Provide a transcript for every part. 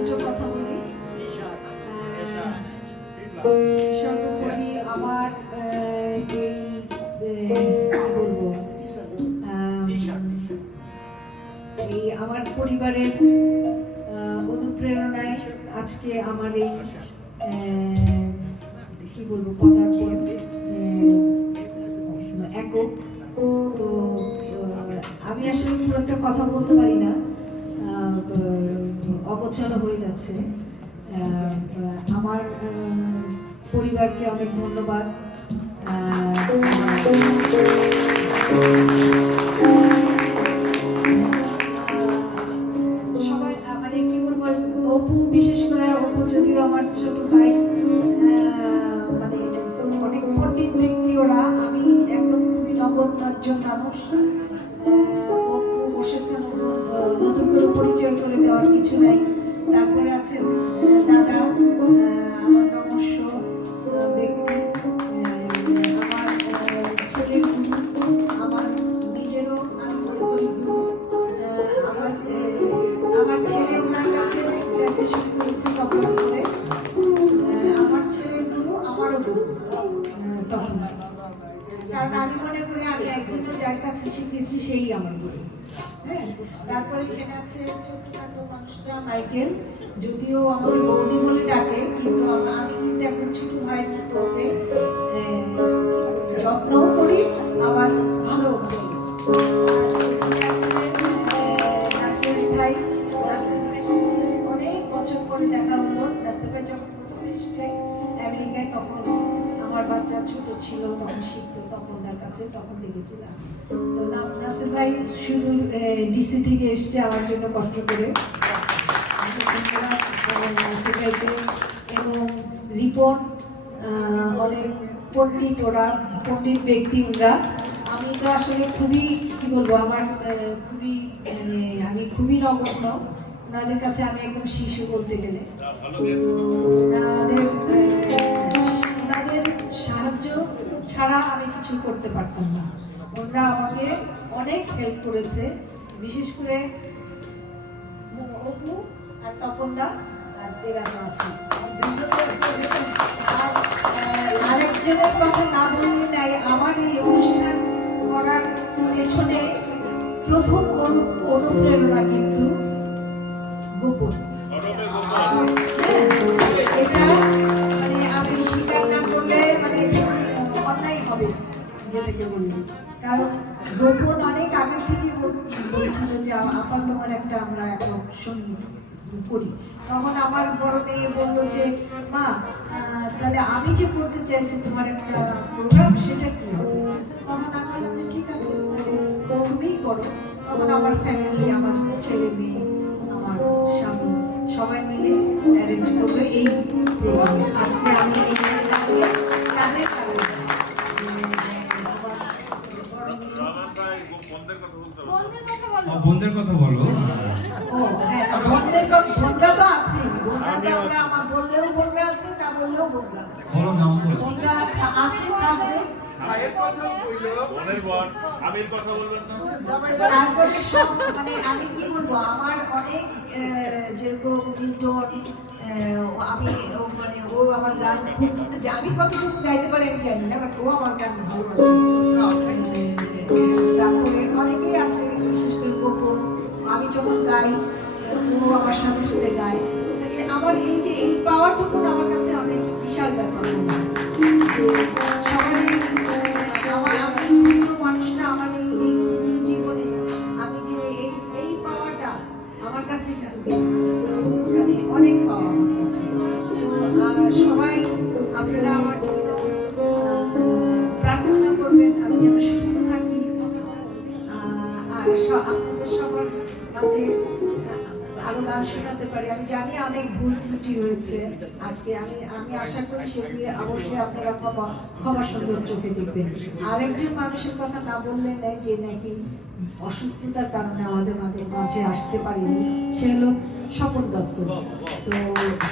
দুটো কথা বলি। সর্বোপরি আমার কি বলবো, এই আমার পরিবারের অনুপ্রেরণায় আজকে আমার এই কি বলবো পদার্পণ একক। তো আমি আসলে খুব একটা কথা বলতে পারি না, অগোছালো হয়ে যাচ্ছে। আমার পরিবারকে অনেক ধন্যবাদ। সবাই মানে কি বলবো, অপু বিশেষ করে, অপু যদিও আমার ছোট ভাই, মানে অনেক পণ্ডিত ব্যক্তি ওরা, আমি একদম খুবই নগণ্য একজন মানুষ। নতুন করে পরিচয় করে দেওয়ার কিছু নাই। তারপরে আছে দাদা, আমার নমস্য ব্যক্তি, আমার ছেলের গুরু, আমার নিজেরও আমি মনে করি গুরু। আমার ছেলে ওনার কাছে গ্র্যাজুয়েশন করেছে তখন করে, আমার ছেলের গুরু আমারও গুরু তখন। কারণ আমি মনে করি আমি একদিনও যার কাছে শিখেছি সেই আমার গুরু। হ্যাঁ, তারপরে এখানে আছে ছোটখাটো মানুষটা মাইকেল, যদিও আমাকে বৌদি বলে ডাকে, কিন্তু আমি কিন্তু এখন ছোট ভাইয়ের মতো ওকে যত্নও করি, আবার ভালোবাসি। ভাই অনেক বছর পরে দেখা হলো। রাস্তা ভাই যখন প্রথম এসছে আমেরিকায়, তখন আমার বাচ্চা ছোট ছিল, তখন শিখতো, তখন তার কাছে তখন দেখেছিলাম। তো নাসির ভাই শুধু ডিসি থেকে এসছে আমার জন্য কষ্ট করে, এবং রিপন অনেক পণ্ডিত, ওরা পণ্ডিত ব্যক্তি ওরা। আমি তো আসলে খুবই কি বলবো, আমার খুবই আমি খুবই নগণ্য ওনাদের কাছে, আমি একদম শিশু বলতে গেলে। ওনাদের সাহায্য ছাড়া আমি কিছু করতে পারতাম না। ওনারা আমাকে অনেক হেল্প করেছে, বিশেষ করে অপু আর তপনদা আর এরা আছে। আরেকজনের কথা না বললে নাই, আমার এই অনুষ্ঠান করার পেছনে প্রথম অনুপ্রেরণা কিন্তু গোপন। এটা মানে আমি স্বীকার না করলে মানে অন্যায় হবে যেটাকে বললি, কারণ গোপন অনেক আগে থেকেই বলছিল যে আপা তোমার একটা আমরা এখন সঙ্গীত করি। তখন আমার বড় মেয়ে বললো যে মা, তাহলে আমি যে করতে চাইছি তোমার একটা প্রোগ্রাম, সেটা কি হবে? তখন আমি বললাম যে ঠিক আছে, তাহলে তুমিই করো। তখন আমার ফ্যামিলি, আমার ছেলে মেয়ে, আমার স্বামী সবাই মিলে অ্যারেঞ্জ করলো এই প্রোগ্রামে। আজকে আমি তাদের বোনদের কথা বলো। বোনরা তো আছে, বোনরা তো আমার বললেও বোনরা আছে, না বললেও বোনরা আছে। বোনরা আছে, থাকবে। তারপরে সব মানে আমি কি বলবো, আমার অনেক যেরকম মিল্টন, আমি মানে ও আমার গান খুব, আমি কতটুকু গাইতে পারি আমি জানি না, বাট ও আমার গান ভালোবাসে। তারপরে অনেকেই আছে, বিশেষ করে গোপন, আমি যখন গাই ও আমার সাথে সাথে গায়। আমার এই যে এই পাওয়ারটুকু আমার কাছে অনেক বিশাল ব্যাপার। সবারই আমার, আমি মানুষরা আমার এই জীবনে আমি যে এই পাওয়াটা আমার কাছে মানে অনেক পাওয়া আমার কাছে। তো সবাই আপনারা আমার জন্য প্রার্থনা করবেন, আমি যেন সুস্থ থাকি, আর আপনাদের সবার কাছে আরো গান শোনাতে পারি। আমি জানি অনেক ভুল ত্রুটি হয়েছে আজকে, আমি আশা করি সেগুলি অবশ্যই আপনারা ক্ষমা সুন্দর চোখে দেখবেন। আরেকজন মানুষের কথা না বললে নেই, যে নাকি অসুস্থতার কারণে আমাদের মাঝে আসতে পারেনি, সে হলো স্বপন দত্ত। তো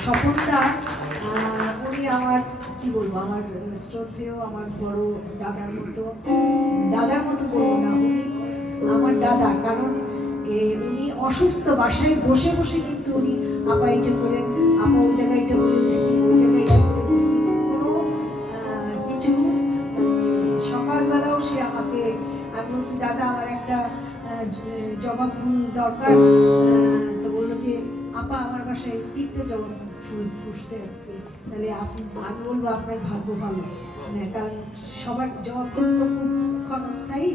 স্বপনদা উনি আমার কি বলবো, আমার শ্রদ্ধেয়, আমার বড় দাদার মতো বলবো না, উনি আমার দাদা। কারণ উনি অসুস্থ, বাসায় বসে বসে কিন্তু উনি আপা এটা করেন, আপা ওই জায়গায় এটা বলে দিচ্ছি, ওই জায়গায় এটা বলে দিচ্ছি, কোনো কিছু সকালবেলাও সে আমাকে, আমি বলছি দাদা আমার একটা জবা ফুল দরকার, তো বললো যে আপা আমার বাসায় 3টে জবা ফুল ফুটছে আজকে, তাহলে আমি বলবো আপনার ভাগ্য ভালো, কারণ সবার জবা ফুল তো খুব ক্ষণস্থায়ী,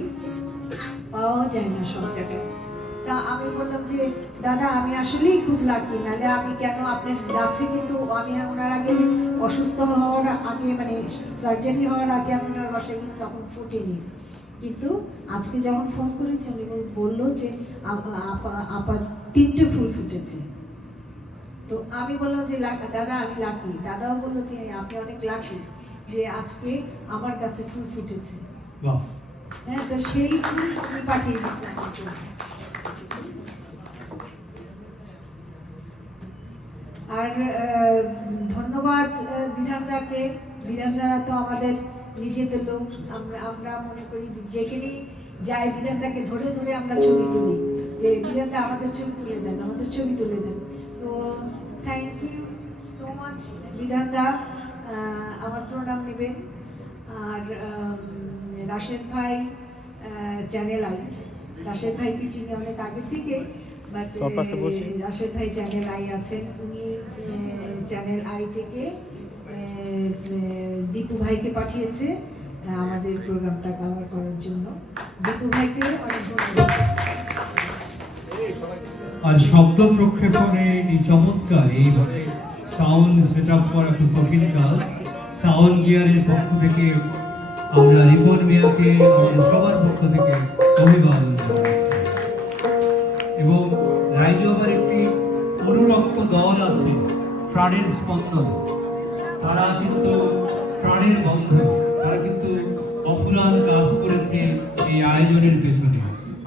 পাওয়া যায় না সব জায়গায়। তা আমি বললাম যে দাদা আমি আসলেই খুব লাকি, নাহলে আমি কেন আপনার গাছে, কিন্তু আমি ওনার আগে অসুস্থ হওয়ার আগে, মানে সার্জারি হওয়ার আগে আমি ওনার বাসায় গেছি, তখন ফুটেনি, কিন্তু আজকে যখন ফোন করেছি উনি বললো যে আপা 3টে ফুল ফুটেছে। তো আমি বললাম যে দাদা আমি লাকি, দাদাও বললো যে আপনি অনেক লাকি যে আজকে আমার কাছে ফুল ফুটেছে। হ্যাঁ, তো সেই ফুল আমি পাঠিয়ে দিচ্ছি আপনাকে। আর ধন্যবাদ বিধানদাকে, বিধানদা তো আমাদের নিজেদের লোক, আমরা মনে করি যেখানেই যাই বিধানদাকে ধরে ধরে আমরা ছবি তুলি, যে বিধানদা আমাদের ছবি তুলে দেন, আমাদের ছবি তুলে দেন। তো থ্যাংক ইউ সো মাচ বিধানদা, আমার প্রণাম নেবেন। আর রাশেদ ভাই চ্যানেল আই, রাশেদ ভাইকে চিনি অনেক আগে থেকে, বাট রাশেদ ভাই চ্যানেল আই আছেন, উনি চ্যানেল আই থেকে দীপু ভাইকে পাঠিয়েছে আমাদের প্রোগ্রামটা কভার করার জন্য। দীপু ভাইকে অনেক ধন্যবাদ। আর শব্দ প্রক্ষেপণে এই চমৎকার এইভাবে সাউন্ড সেট আপ করা খুব কঠিন কাজ। সাউন্ড গিয়ারের পক্ষ থেকে আমরা রিপন মিয়াকে আমাদের সবার পক্ষ থেকে অভিবাদন জানাচ্ছি। এবং রাইজু আমার একটি অনুরক্ত দল আছে, প্রাণের স্পন্দন, তারা কিন্তু প্রাণের বন্ধন, তারা কিন্তু অফুরান কাজ করেছে এই আয়োজনের পেছনে।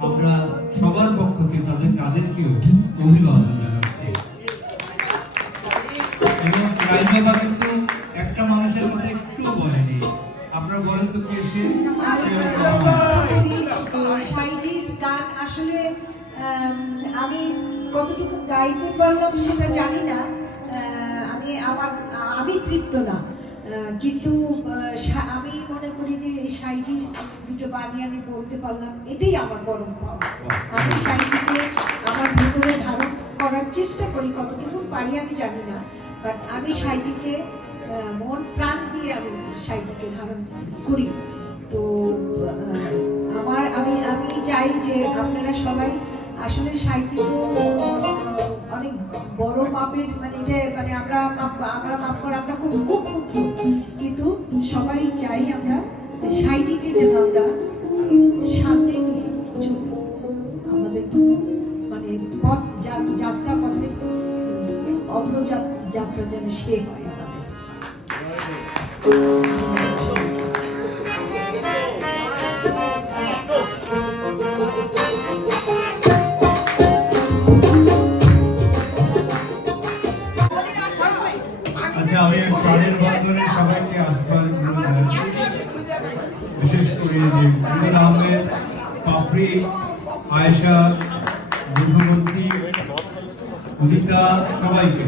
আমরা সবার পক্ষ থেকে তাদেরকেও অভিবাদন জানাচ্ছি। এবং রাইজবা কিন্তু একটা মানুষের মধ্যে একটু বলেনি, আপনারা বলেন তো কে সে? সাইজির গান আসলে আমি কতটুকু গাইতে পারলাম সেটা জানি না, আমি তৃপ্ত না, কিন্তু আমি মনে করি যে এই সাইজির দুটো বাণী আমি বলতে পারলাম, এটাই আমার পরম পাওয়া। আমি সাইজিকে আমার ভিতরে ধারণ করার চেষ্টা করি, কতটুকু পারি আমি জানি না, বাট আমি সাইজিকে মন প্রাণ দিয়ে আমি সাইজিকে ধারণ করি। তো আমি চাই যে আপনারা সবাই আসলে সাইজি তো অনেক বড় মাপের, মানে এটা মানে আমরা মাপ করা আমরা খুব ক্ষুদ্র, কিন্তু সবাই চাই আমরা যে সাইজিকে যেন আমরা সামনে নিয়ে চলি, আমাদের মানে পথ যাত্রা পথের অগ্রযাত্রা যেন সে হয় আমাদের। আচ্ছা, আমি প্রাণের বন্ধনে সবাইকে আশীর্বাদ জানাচ্ছি, বিশেষ করে যে বিজুল আহমেদ, পাপড়ি, আয়েশা, মধুমতি, উদিতা, সবাইকে,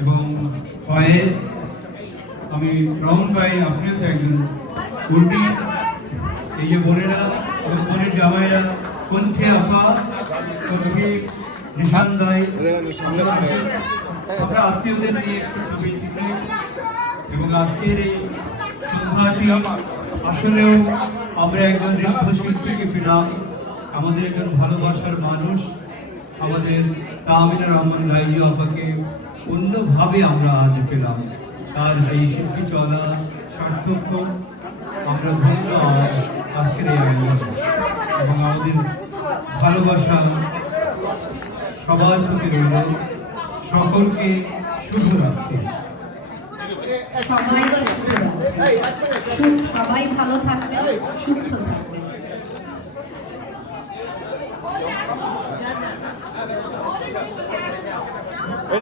এবং ফয়েজ, আমি রমন ভাই, আপনিও তো একজন কর্মী, এই যে বোনেরা, বোনের জামাইরা, কণ্ঠে আপা, কণ্ঠে নিশান দায়, আমরা আত্মীয়দের নিয়ে একটু ছবি তুলি। এবং আজকের এই সন্ধ্যাটি আসলেও আমরা একজন নৃত্যশিল্পীকে পেলাম, আমাদের একজন ভালোবাসার মানুষ, আমাদের তাহমিনা রহমান রাইজু আপাকে অন্যভাবে আমরা আজ পেলাম। তার সেই শিল্পী চলা সার্থক, আমরা ধন্য আজকের এই আয়োজন, এবং আমাদের ভালোবাসা সবার প্রতি রইল। সকলকে শুভরাত্রি। সবাই ভালো থাকবেন, সুস্থ থাকবেন।